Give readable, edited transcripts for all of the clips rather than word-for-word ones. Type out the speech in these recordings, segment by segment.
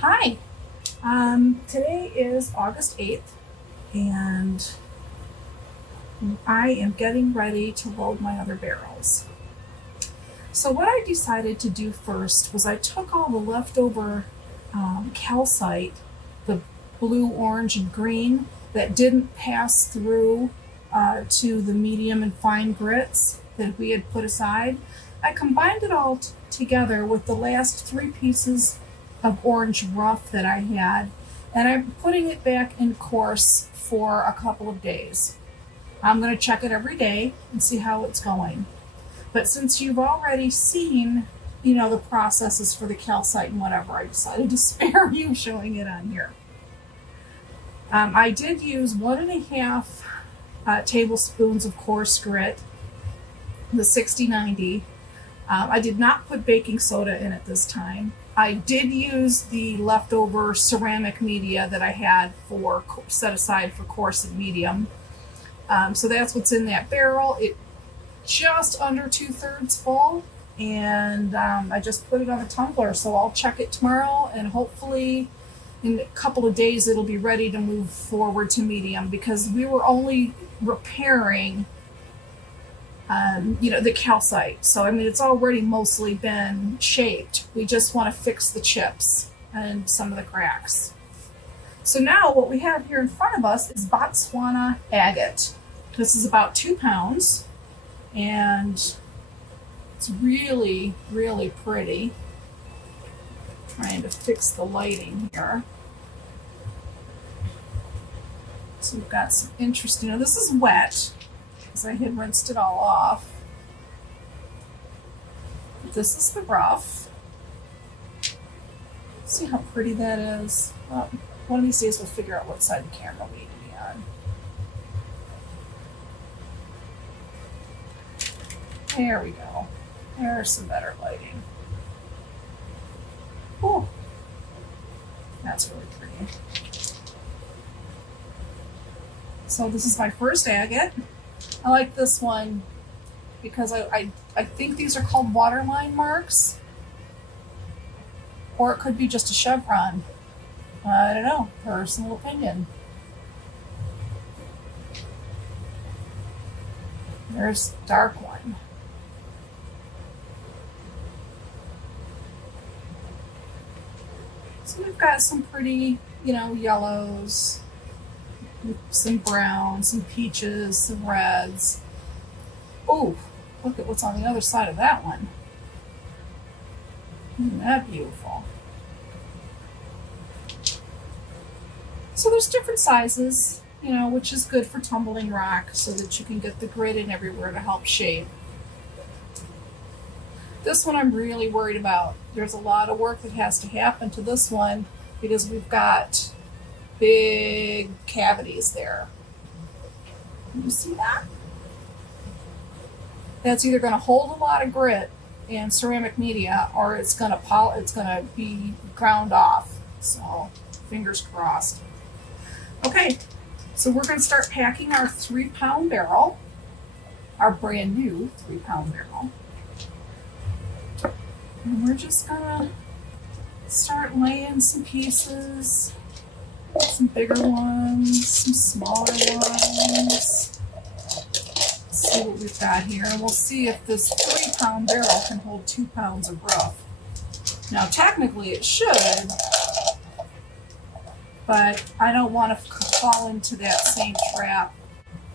Hi, today is August 8th and I am getting ready to load my other barrels. So what I decided to do first was I took all the leftover calcite, the blue, orange, and green that didn't pass through to the medium and fine grits that we had put aside. I combined it all together with the last three pieces of orange rough that I had, and I'm putting it back in course for a couple of days. I'm going to check it every day and see how it's going. But since you've already seen, the processes for the calcite and whatever, I decided to spare you showing it on here. I did use 1.5 tablespoons of coarse grit, the 60/90. I did not put baking soda in it this time. I did use the leftover ceramic media that I had set aside for coarse and medium. So that's what's in that barrel. It just under 2/3 full, and I just put it on a tumbler. So I'll check it tomorrow, and hopefully in a couple of days it'll be ready to move forward to medium, because we were only repairing the calcite. So, it's already mostly been shaped. We just want to fix the chips and some of the cracks. So now what we have here in front of us is Botswana Agate. This is about 2 pounds, and it's really, really pretty. Trying to fix the lighting here. So we've got some interesting, this is wet, I had rinsed it all off. This is the rough. See how pretty that is. One of these days we'll figure out what side of the camera we need to be on. There we go. There's some better lighting. Oh, that's really pretty. So this is my first agate. I like this one because I think these are called waterline marks, or it could be just a chevron. I don't know, personal opinion. There's a dark one. So we've got some pretty, yellows, some browns, some peaches, some reds. Oh, look at what's on the other side of that one. Isn't that beautiful? So there's different sizes, which is good for tumbling rock so that you can get the grit in everywhere to help shape. This one I'm really worried about. There's a lot of work that has to happen to this one because we've got big cavities there. Can you see that? That's either going to hold a lot of grit and ceramic media, or it's going to be ground off. So, fingers crossed. Okay, so we're going to start packing our 3-pound barrel, our brand new 3-pound barrel. And we're just going to start laying some pieces. Some bigger ones, some smaller ones. Let's see what we've got here, and we'll see if this 3-pound barrel can hold 2 pounds of rough. Now, technically it should, but I don't want to fall into that same trap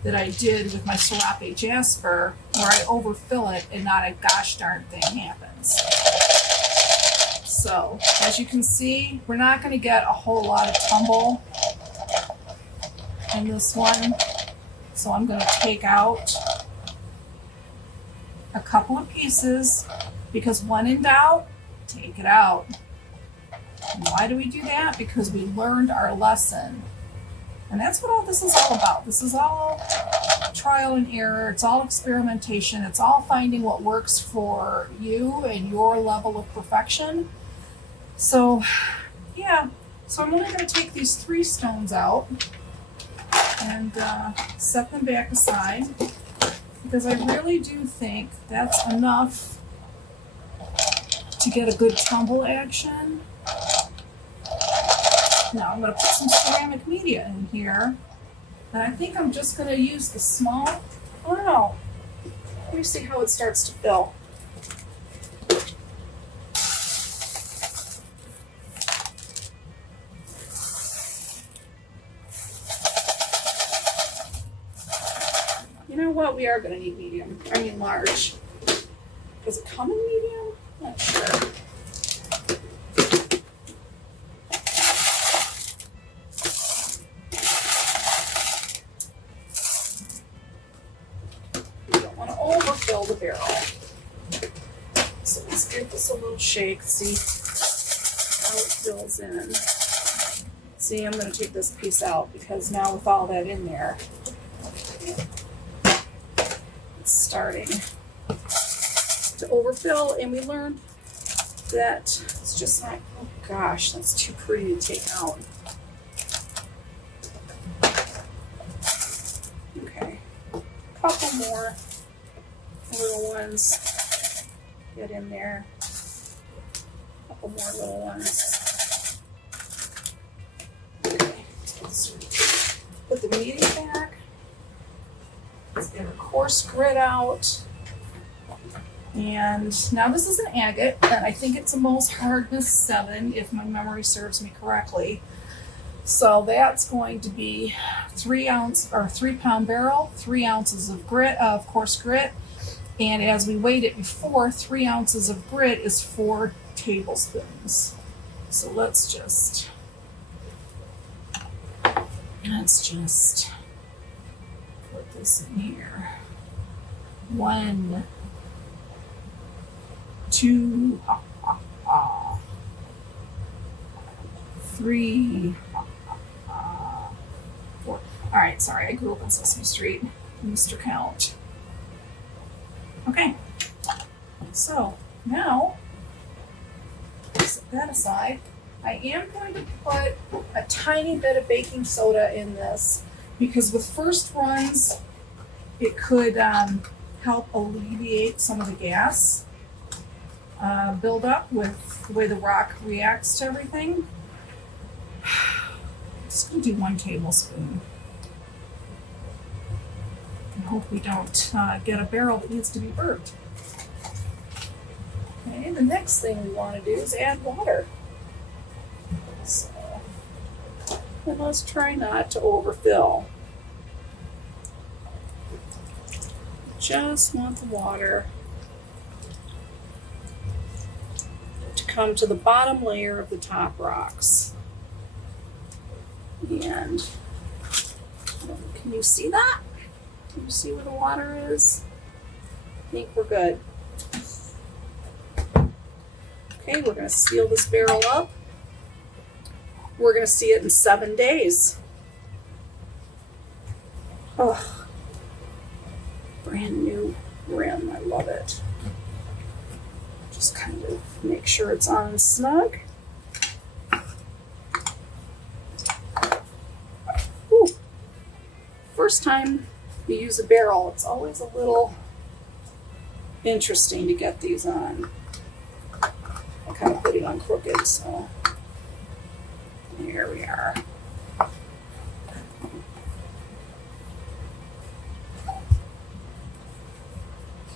that I did with my Serape Jasper, where I overfill it and not a gosh darn thing happens. So, as you can see, we're not going to get a whole lot of tumble in this one. So I'm going to take out a couple of pieces, because when in doubt, take it out. And why do we do that? Because we learned our lesson. And that's what all this is all about. This is all trial and error. It's all experimentation. It's all finding what works for you and your level of perfection. So, yeah. So I'm only going to take these 3 stones out and set them back aside, because I really do think that's enough to get a good tumble action. Now I'm going to put some ceramic media in here. And I think I'm just going to use the small, I don't know. Let me see how it starts to fill. You know what? We are going to need medium. I mean large. Does it come in medium? Not sure. We don't want to overfill the barrel. So let's give this a little shake, see how it fills in. See, I'm going to take this piece out because now with all that in there, it's starting to overfill, and we learned that it's just not, oh gosh, that's too pretty to take out. Okay, a couple more little ones get in there, a couple more little ones. Okay, let's put the media back. Let's get our coarse grit out. And now this is an agate, and I think it's a MOHS hardness 7, if my memory serves me correctly. So that's going to be 3 pound barrel, 3 ounces of grit, of coarse grit. And as we weighed it before, 3 ounces of grit is 4 tablespoons. So let's just put this in here. 1, 2, 3, 4. All right, sorry, I grew up on Sesame Street. Mr. Count. Okay, so now set that aside. I am going to put a tiny bit of baking soda in this because with first runs, it could help alleviate some of the gas buildup with the way the rock reacts to everything. Just gonna do 1 tablespoon. And hope we don't get a barrel that needs to be burnt. Okay, the next thing we want to do is add water. So, and let's try not to overfill. Just want the water to come to the bottom layer of the top rocks. And can you see that? Can you see where the water is? I think we're good. Okay, we're going to seal this barrel up. We're going to see it in 7 days. Oh, brand new rim. I love it. Just kind of make sure it's on snug. Ooh. First time you use a barrel, it's always a little interesting to get these on. I kind of put it on crooked, so here we are.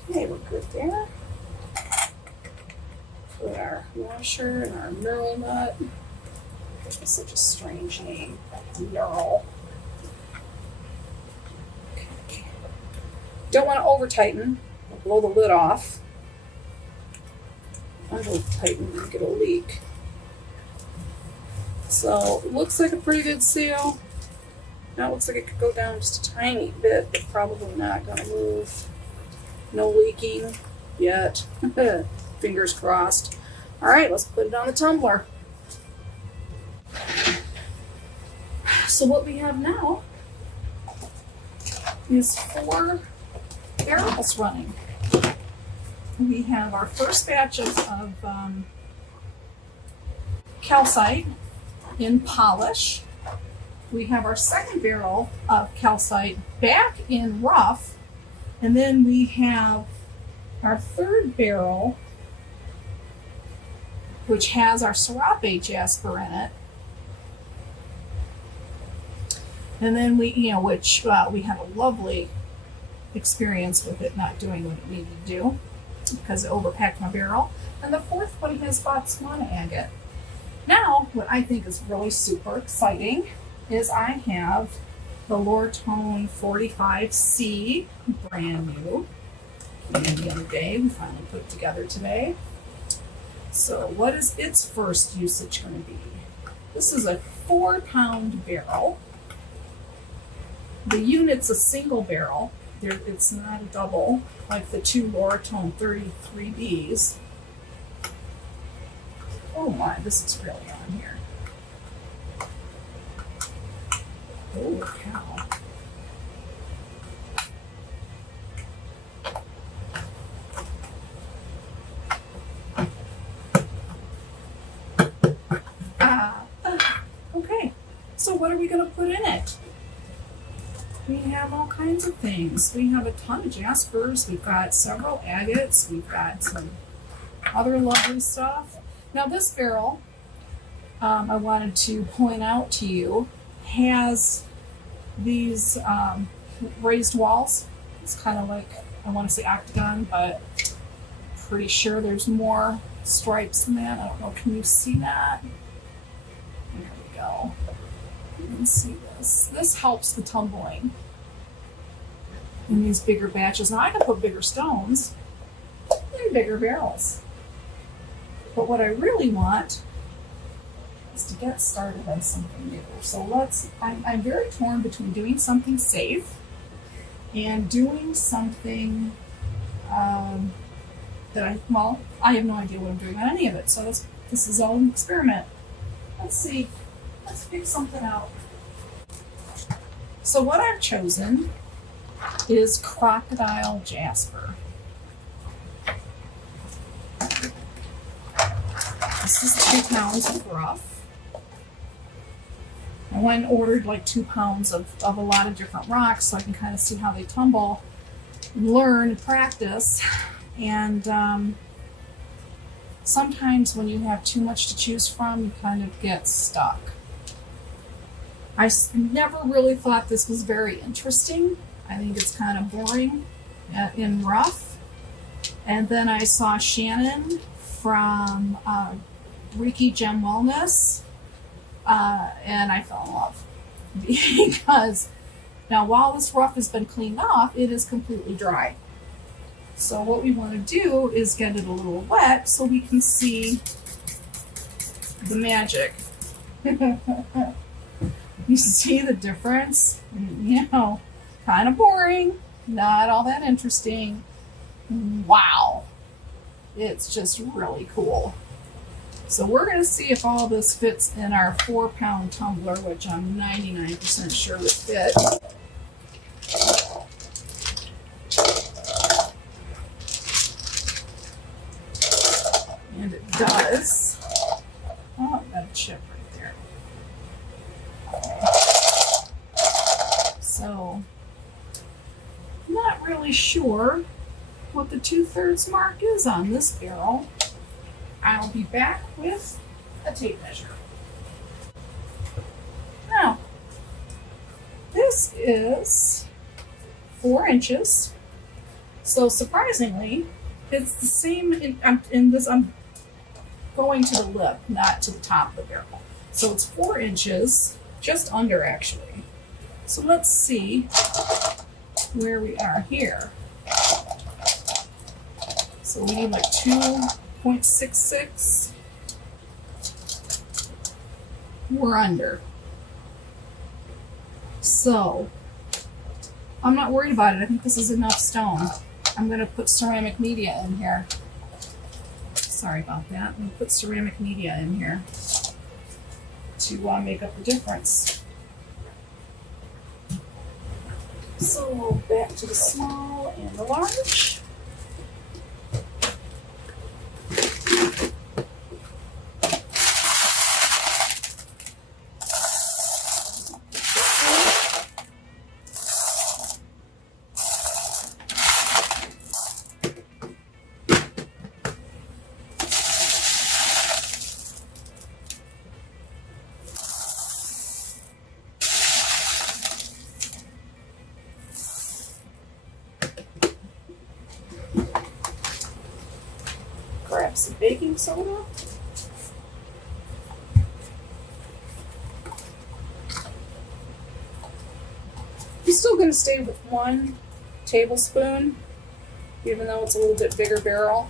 Okay, we're good there. Put our washer and our knurl nut. It's such a strange name, knurl. Okay. Don't want to over tighten. Blow the lid off. Under tighten and get a leak. So it looks like a pretty good seal. Now it looks like it could go down just a tiny bit, but probably not going to move. No leaking yet. Fingers crossed. All right, let's put it on the tumbler. So what we have now is 4 barrels running. We have our first batch of calcite in polish. We have our second barrel of calcite back in rough. And then we have our third barrel, which has our Serape Jasper in it. And then we had a lovely experience with it not doing what it needed to do because it overpacked my barrel. And the fourth one is Botswana Agate. Now, what I think is really super exciting is I have the Lortone 45C, brand new. And the other day, we finally put it together today. So what is its first usage going to be? This is a 4-pound barrel. The unit's a single barrel. It's not a double like the two Lortone 33Bs. Oh my, this is really on here. Holy cow. Okay, so what are we going to put in it? We have all kinds of things. We have a ton of Jaspers. We've got several agates. We've got some other lovely stuff. Now this barrel, I wanted to point out to you, has these raised walls. It's kind of like, I want to say octagon, but pretty sure there's more stripes than that. I don't know, can you see that? There we go. You can see this. This helps the tumbling in these bigger batches. Now I can put bigger stones in bigger barrels. But what I really want is to get started on something new. So I'm very torn between doing something safe and doing something that I have no idea what I'm doing on any of it. So this is all an experiment. Let's see. Let's figure something out. So what I've chosen is Crocodile Jasper. This is 2 pounds of rough. I went and ordered like 2 pounds of a lot of different rocks so I can kind of see how they tumble and learn and practice. And sometimes when you have too much to choose from, you kind of get stuck. I never really thought this was very interesting. I think it's kind of boring in rough. And then I saw Shannon from Reiki Gem Wellness, and I fell in love. Because now while this rough has been cleaned off, it is completely dry. So what we want to do is get it a little wet so we can see the magic. You see the difference? You know, kind of boring, not all that interesting. Wow. It's just really cool. So we're going to see if all this fits in our 4-pound tumbler, which I'm 99% sure would fit. And it does. Oh, I've got a chip right there. So, I'm not really sure what the 2/3 mark is on this barrel. I'll be back with a tape measure. Now, this is 4 inches. So surprisingly, it's the same in this. I'm going to the lip, not to the top of the barrel. So it's 4 inches, just under actually. So let's see where we are here. So we need like 2.66. We're under. So I'm not worried about it. I think this is enough stone. I'm going to put ceramic media in here. Sorry about that. I'm going to put ceramic media in here to make up the difference. So back to the small and the large. grab some baking soda. I'm still going to stay with 1 tablespoon, even though it's a little bit bigger barrel.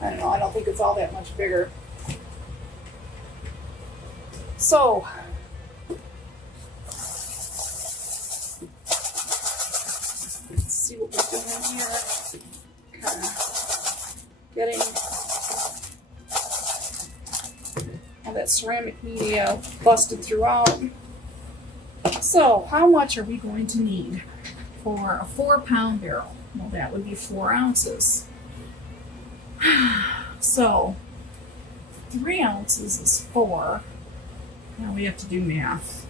I don't know, I don't think it's all that much bigger. So, let's see what we're doing here. Kind of getting all that ceramic media busted throughout. So, how much are we going to need for a 4-pound barrel? Well, that would be 4 ounces. So, 3 ounces is 4. Now we have to do math.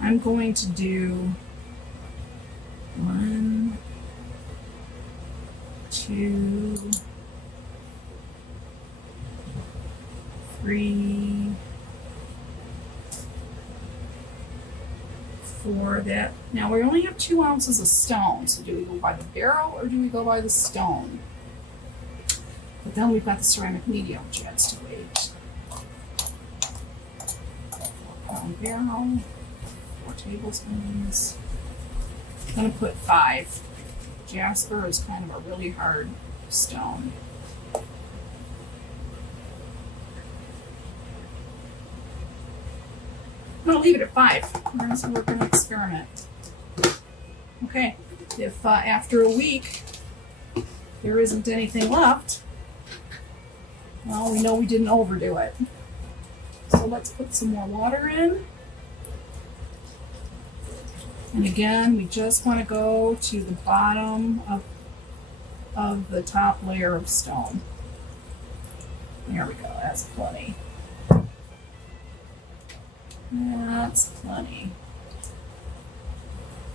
I'm going to do 1, 2, 3, 4. That now we only have 2 ounces of stone. So do we go by the barrel or do we go by the stone? But then we've got the ceramic media, which adds to weight. 4-pound barrel, 4 tablespoons. I'm going to put 5. Jasper is kind of a really hard stone. I'm going to leave it at 5. We're going to experiment. Okay, if after a week there isn't anything left, well, we know we didn't overdo it. So let's put some more water in. And again, we just want to go to the bottom of the top layer of stone. There we go, that's plenty. That's plenty.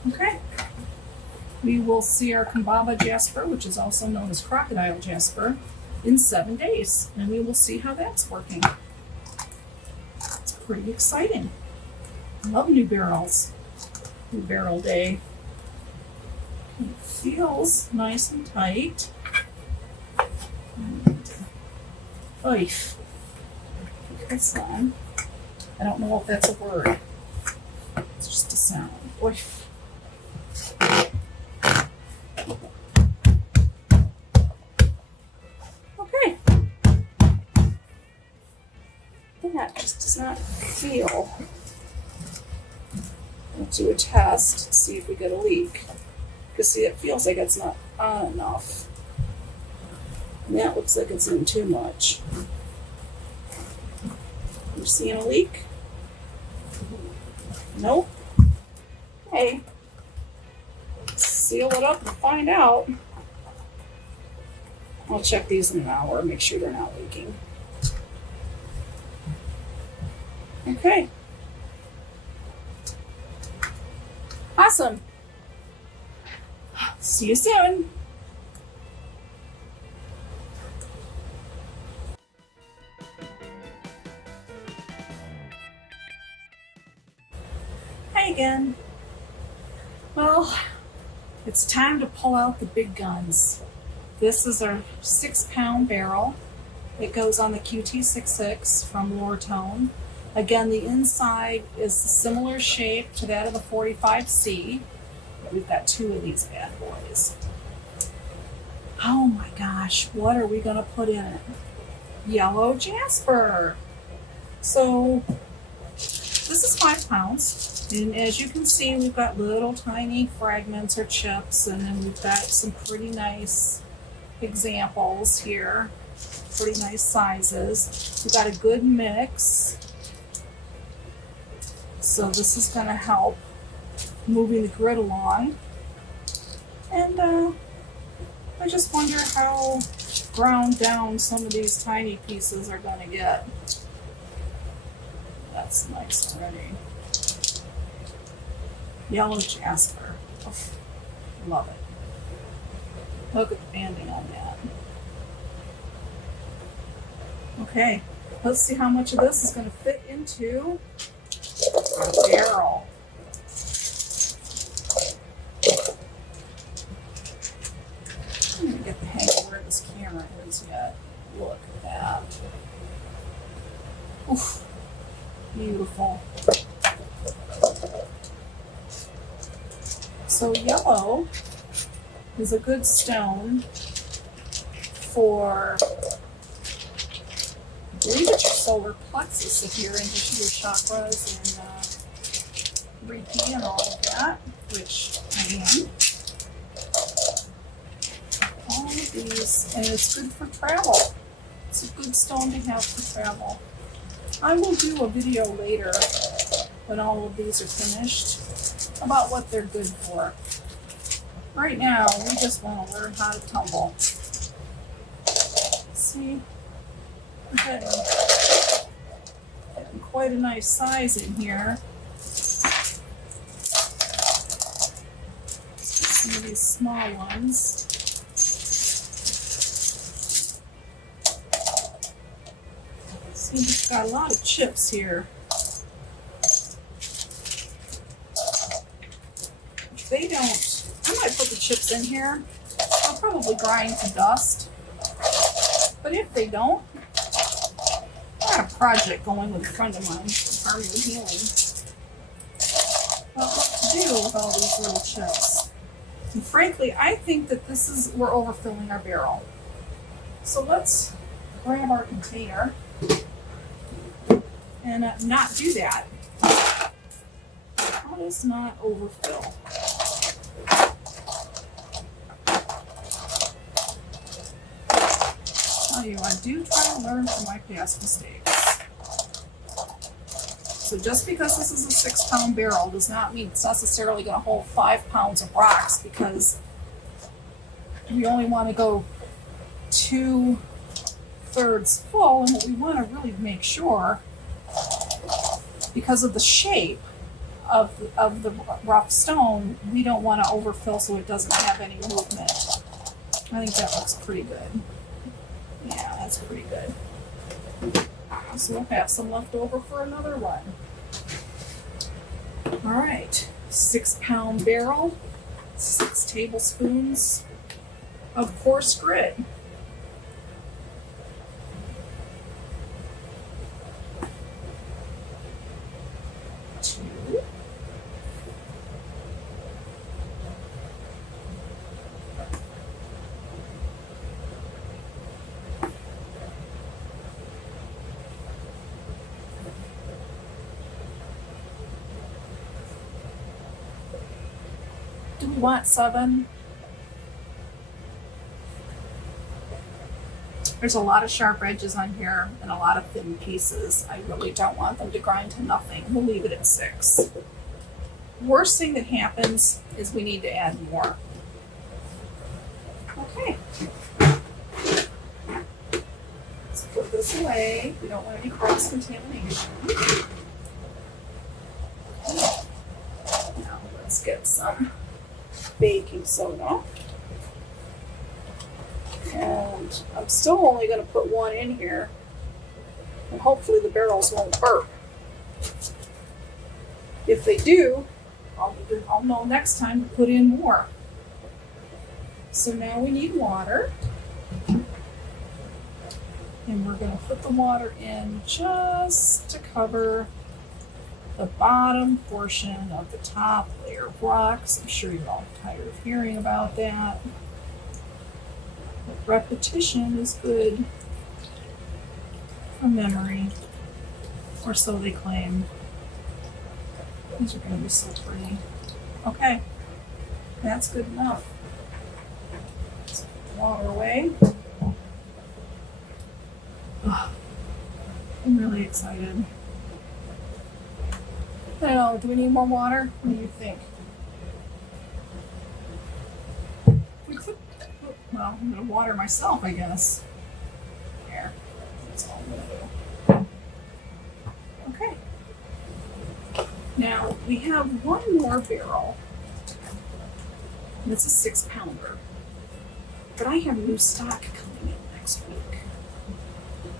Okay. We will see our Kambaba Jasper, which is also known as Crocodile Jasper, in 7 days. And we will see how that's working. It's pretty exciting. I love new barrels. New barrel day. It feels nice and tight. Oif. Keep this on. I don't know if that's a word. It's just a sound. Oif. Okay. That just does not feel. We'll do a test, see if we get a leak. Because see, it feels like it's not on enough. And that looks like it's in too much. You seeing a leak? Nope. Okay. Seal it up and find out. I'll check these in an hour, make sure they're not leaking. Okay. Awesome. See you soon. Hi again. Well, it's time to pull out the big guns. This is our 6-pound barrel. It goes on the QT66 from Lortone. Again, the inside is a similar shape to that of the 45C. But we've got 2 of these bad boys. Oh my gosh, what are we going to put in it? Yellow Jasper. So this is 5 pounds. And as you can see, we've got little tiny fragments or chips, and then we've got some pretty nice examples here. Pretty nice sizes. We've got a good mix. So this is going to help moving the grid along. And I just wonder how ground down some of these tiny pieces are going to get. That's nice already. Yellow Jasper. Oh, love it. Look at the banding on that. Okay, let's see how much of this is going to fit into our barrel. Oof, beautiful. So yellow is a good stone for, I believe it's your solar plexus if you're into your chakras and Reiki and all of that, which I am. All of these, and it's good for travel. It's a good stone to have for travel. I will do a video later when all of these are finished about what they're good for. Right now, we just want to learn how to tumble. See, we're getting quite a nice size in here. Some of these small ones. See, we've got a lot of chips here. If they don't, I might put the chips in here. They'll probably grind to dust. But if they don't, I got a project going with a friend of mine from Harmony and Healing about what to do with all these little chips. And frankly, I think that we're overfilling our barrel. So let's grab our container and not do that. How does not overfill? Tell you, I do try to learn from my past mistakes. So just because this is a 6-pound barrel does not mean it's necessarily going to hold 5 pounds of rocks, because we only want to go 2/3 full, and what we want to really make sure, because of the shape of the rough stone, we don't want to overfill so it doesn't have any movement. I think that looks pretty good. Yeah, that's pretty good. So we'll have some left over for another one. All right, 6-pound barrel, 6 tablespoons of coarse grit. Do we want 7? There's a lot of sharp edges on here and a lot of thin pieces. I really don't want them to grind to nothing. We'll leave it at 6. Worst thing that happens is we need to add more. Okay. Let's put this away. We don't want any cross-contamination. Now let's get some baking soda. And I'm still only going to put 1 in here, and hopefully the barrels won't burp. If they do, I'll know next time to put in more. So now we need water, and we're going to put the water in just to cover the bottom portion of the top layer of rocks. I'm sure you're all tired of hearing about that. But repetition is good for memory, or so they claim. These are going to be so pretty. Okay, that's good enough. Let's put the water away. Oh, I'm really excited. I don't know, do we need more water? What do you think? We could, well, I'm going to water myself, I guess. There, that's all I'm going to do. Okay. Now, we have one more barrel. And it's a 6-pounder. But I have new stock coming in next week.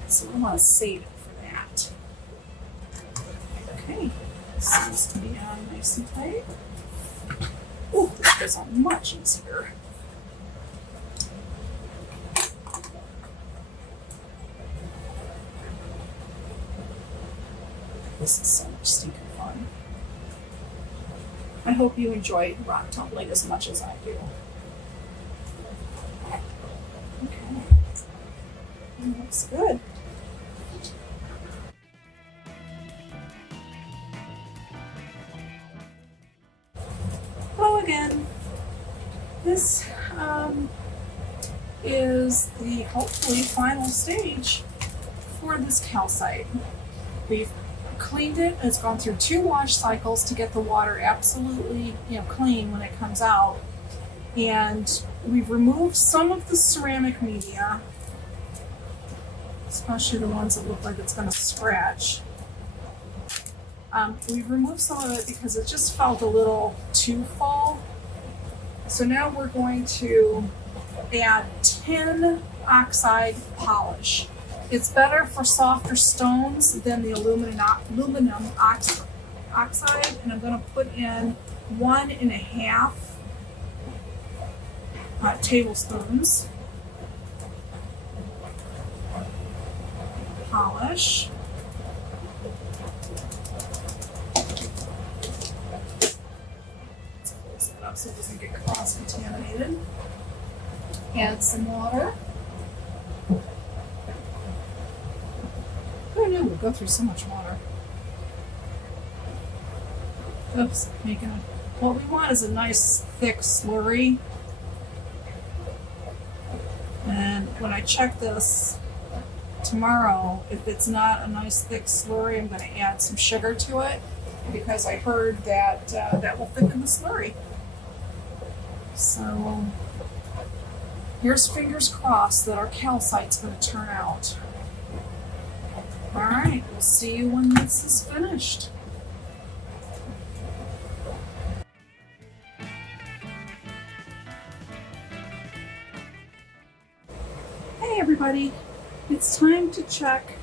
So I want to save it for that. Okay. Seems to be on nice and tight. Oh, this goes on much easier. this is so much stinking fun. I hope you enjoy rock tumbling as much as I do. Okay. That looks good. Hello again. This is the hopefully final stage for this calcite. We've cleaned it. It's gone through 2 wash cycles to get the water absolutely, clean when it comes out. And we've removed some of the ceramic media, especially the ones that look like it's going to scratch. We've removed some of it because it just felt a little too full. So now we're going to add tin oxide polish. It's better for softer stones than the aluminum oxide, and I'm going to put in 1.5 tablespoons polish. Let's close that up so it doesn't get cross-contaminated. Add some water. I knew we'd go through so much water. Oops, making it. What we want is a nice thick slurry. And when I check this tomorrow, if it's not a nice thick slurry, I'm going to add some sugar to it because I heard that that will thicken the slurry. So here's fingers crossed that our calcite's going to turn out. All right, we'll see you when this is finished. Hey everybody, it's time to check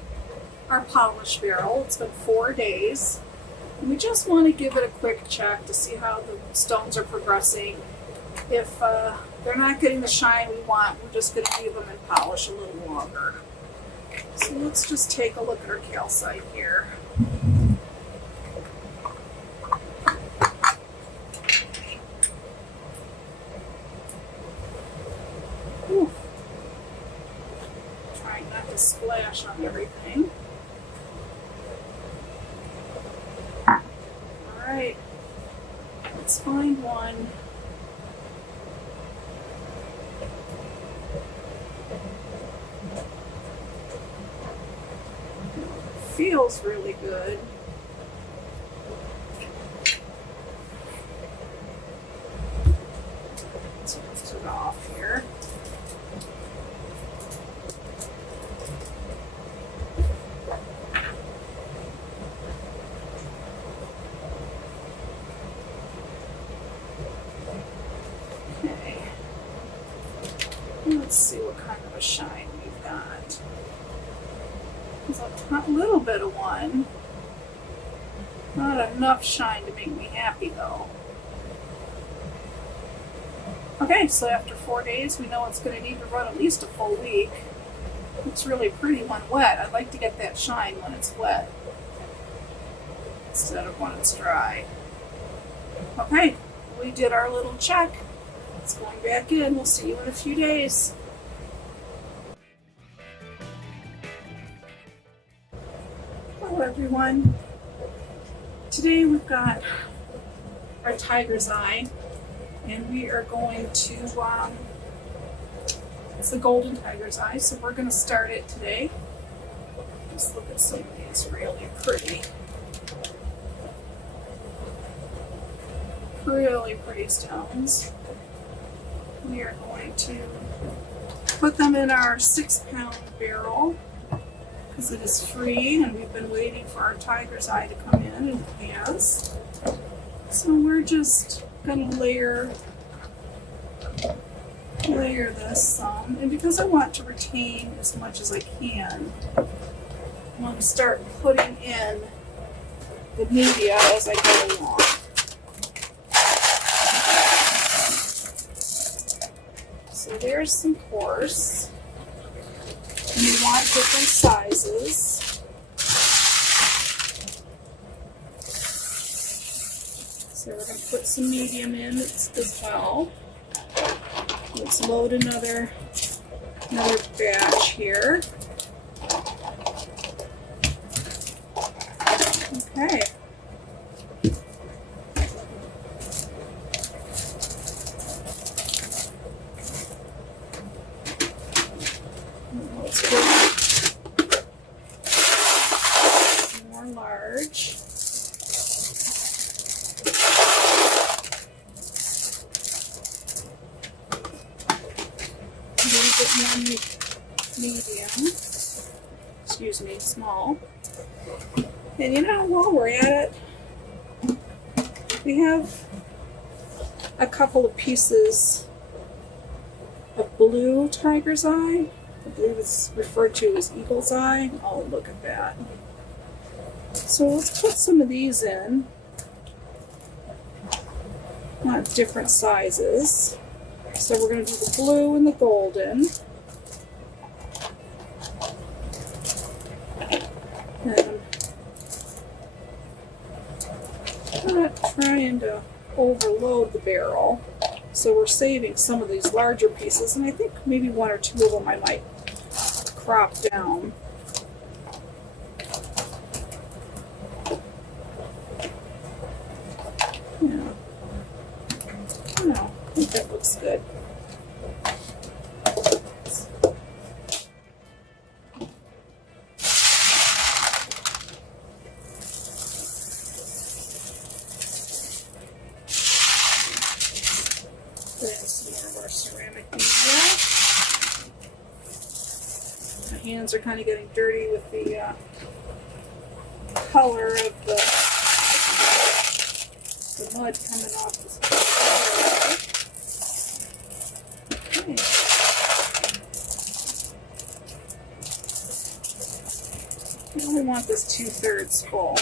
our polish barrel. It's been 4 days. And we just want to give it a quick check to see how the stones are progressing. If they're not getting the shine we want, we're just going to leave them in polish a little longer. So let's just take a look at our calcite here. Whew. Trying not to splash on everything. Alright, let's find one. Feels really good. Let's rinse it off here. Okay. Let's see what kind of a shine we've got. There's a little bit of one. Not enough shine to make me happy though. Okay, so after 4 days, we know it's going to need to run at least a full week. Looks really pretty when wet. I'd like to get that shine when it's wet instead of when it's dry. Okay, we did our little check. It's going back in. We'll see you in a few days. Hello everyone. Today we've got our tiger's eye, and we are going to, it's the golden tiger's eye, so we're going to start it today. Let's look at some of these really pretty stones. We are going to put them in our 6-pound barrel because it is free, and we've been waiting for our tiger's eye to come in, and it has. So we're just going to layer this some, and because I want to retain as much as I can, I'm going to start putting in the media as I go along. So there's some coarse. And you want different sizes. So we're going to put some medium in as well. Let's load another batch here. Okay. Let's go more large. One medium, excuse me, small. And you know, while we're at it, we have a couple of pieces of blue tiger's eye. I believe it's referred to as eagle's eye. Oh, look at that. So let's put some of these in. Not different sizes. So we're going to do the blue and the golden. And I'm not trying to overload the barrel. So we're saving some of these larger pieces, and I think maybe one or two of them I might crop down. Yeah. I think that looks good. There's some more of our ceramic media. My hands are kind of getting dirty with the color of the mud coming off this. Okay. I only want this 2/3 full.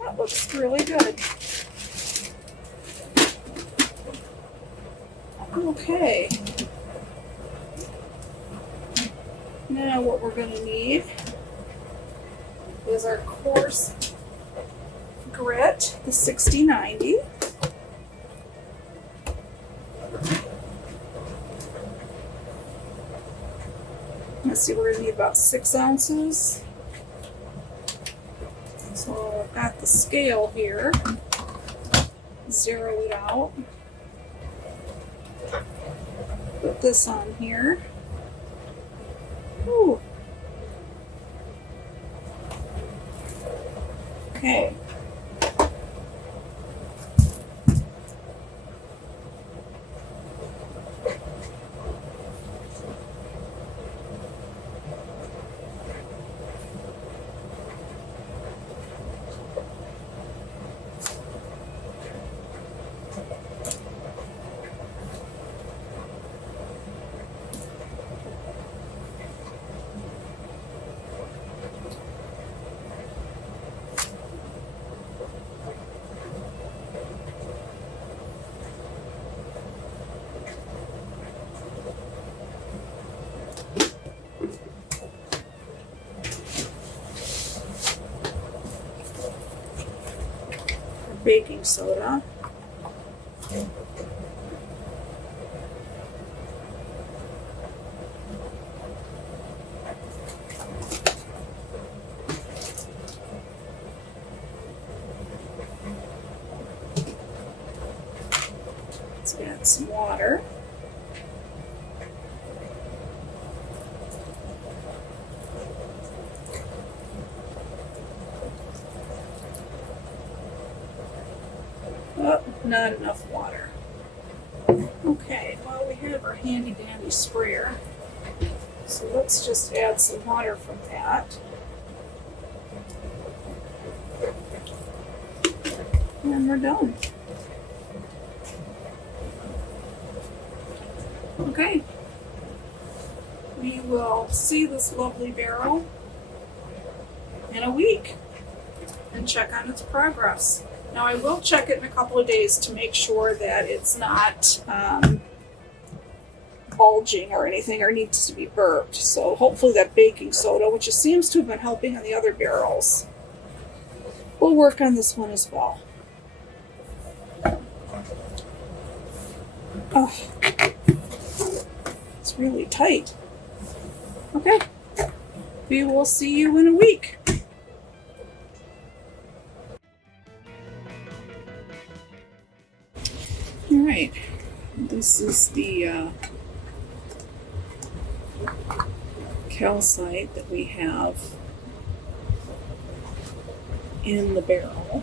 That looks really good. Okay. Now what we're going to need is our coarse grit, the 6090. Let's see, we're going to need about 6 ounces. So I've got the scale here. Zero it out. Put this on here. Ooh. Okay. Baking soda. Let's add some water. Oh, not enough water. Okay, well, we have our handy dandy sprayer. So let's just add some water from that. And we're done. Okay. We will see this lovely barrel in a week and check on its progress. Now I will check it in a couple of days to make sure that it's not bulging or anything or needs to be burped. So hopefully that baking soda, which seems to have been helping on the other barrels, will work on this one as well. Oh, it's really tight. Okay, we will see you in a week. All right, this is the calcite that we have in the barrel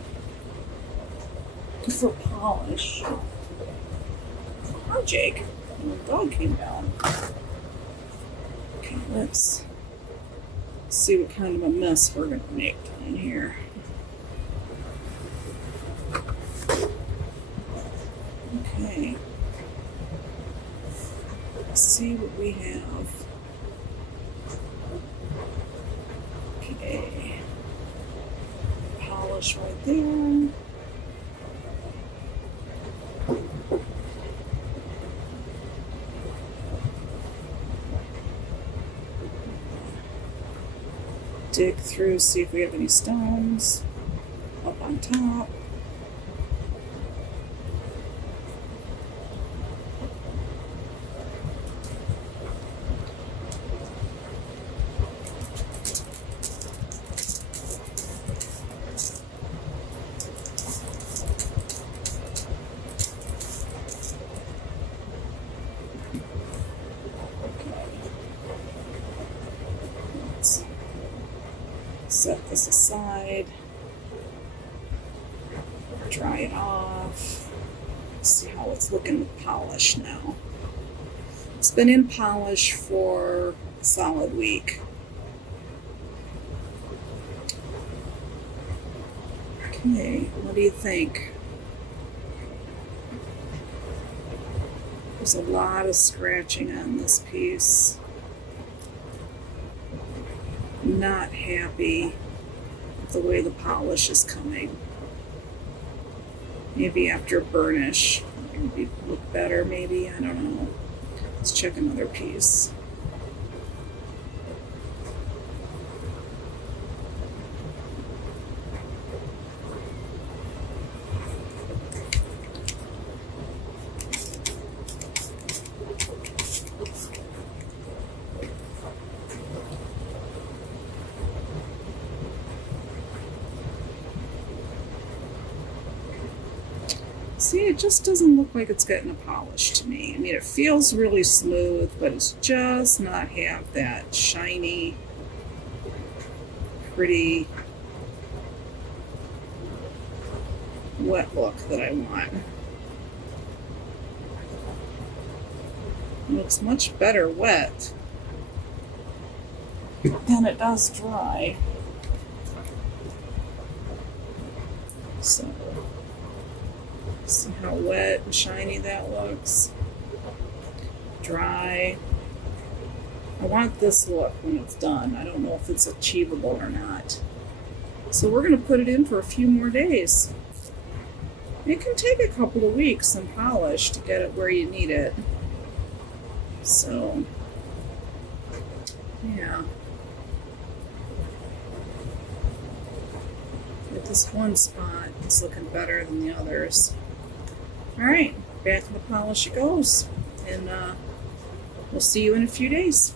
for polish. Hi, Jake. The dog came down. Okay, let's see what kind of a mess we're going to make down here. Okay. Let's see what we have. Okay. Polish right there. Dig through, see if we have any stones up on top. Set this aside, dry it off, see how it's looking with polish now. It's been in polish for a solid week. Okay, what do you think? There's a lot of scratching on this piece. Not happy with the way the polish is coming. Maybe after burnish it would look better, maybe, I don't know. Let's check another piece. See, it just doesn't look like it's getting a polish to me. I mean, it feels really smooth, but it's just not have that shiny, pretty, wet look that I want. It looks much better wet than it does dry. So, see how wet and shiny that looks. Dry. I want this look when it's done. I don't know if it's achievable or not. So we're going to put it in for a few more days. It can take a couple of weeks in polish to get it where you need it. So, yeah. But this one spot is looking better than the others. Alright, back in the polish it goes. And we'll see you in a few days.